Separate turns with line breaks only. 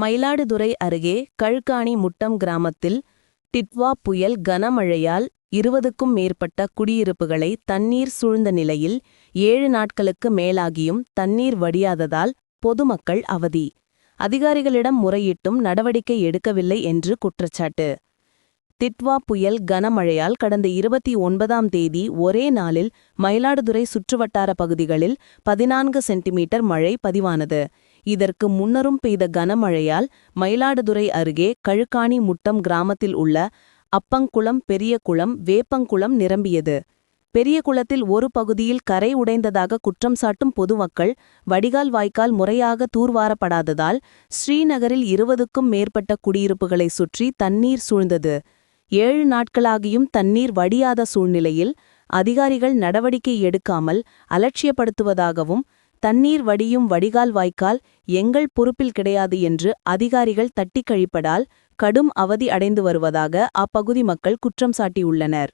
மயிலாடுதுறை அருகே கழ்காணி முட்டம் கிராமத்தில் டிட்வா புயல் கனமழையால் இருபதுக்கும் மேற்பட்ட குடியிருப்புகளை தண்ணீர் சூழ்ந்த நிலையில் ஏழு நாட்களுக்கு மேலாகியும் தண்ணீர் வடியாததால் பொதுமக்கள் அவதி. அதிகாரிகளிடம் முறையிட்டும் நடவடிக்கை எடுக்கவில்லை என்று குற்றச்சாட்டு. திட்வா புயல் கனமழையால் கடந்த இருபத்தி ஒன்பதாம் தேதி ஒரே நாளில் மயிலாடுதுறை சுற்றுவட்டார பகுதிகளில் பதினான்கு சென்டிமீட்டர் மழை பதிவானது. இதற்கு முன்னரும் பெய்த கனமழையால் மயிலாடுதுறை அருகே கழுக்காணி முட்டம் கிராமத்தில் உள்ள அப்பங்குளம் பெரிய குளம் வேப்பங்குளம் நிரம்பியது. பெரிய குளத்தில் ஒரு பகுதியில் கரை உடைந்ததாக குற்றம் சாட்டும் பொதுமக்கள் வடிகால் வாய்க்கால் முறையாக தூர்வாரப்படாததால் ஸ்ரீநகரில் இருபதுக்கும் மேற்பட்ட குடியிருப்புகளை சுற்றி தண்ணீர் சூழ்ந்தது. ஏழு நாட்களாகியும் தண்ணீர் வடியாத சூழ்நிலையில் அதிகாரிகள் நடவடிக்கை எடுக்காமல் அலட்சியப்படுத்துவதாகவும் தண்ணீர் வடியும் வடிகால் வாய்க்கால் எங்கள் பொறுப்பில் கிடையாது என்று அதிகாரிகள் தட்டி கழிப்பதால் கடும் அவதி அடைந்து வருவதாக அப்பகுதி மக்கள் குற்றம் சாட்டியுள்ளனர்.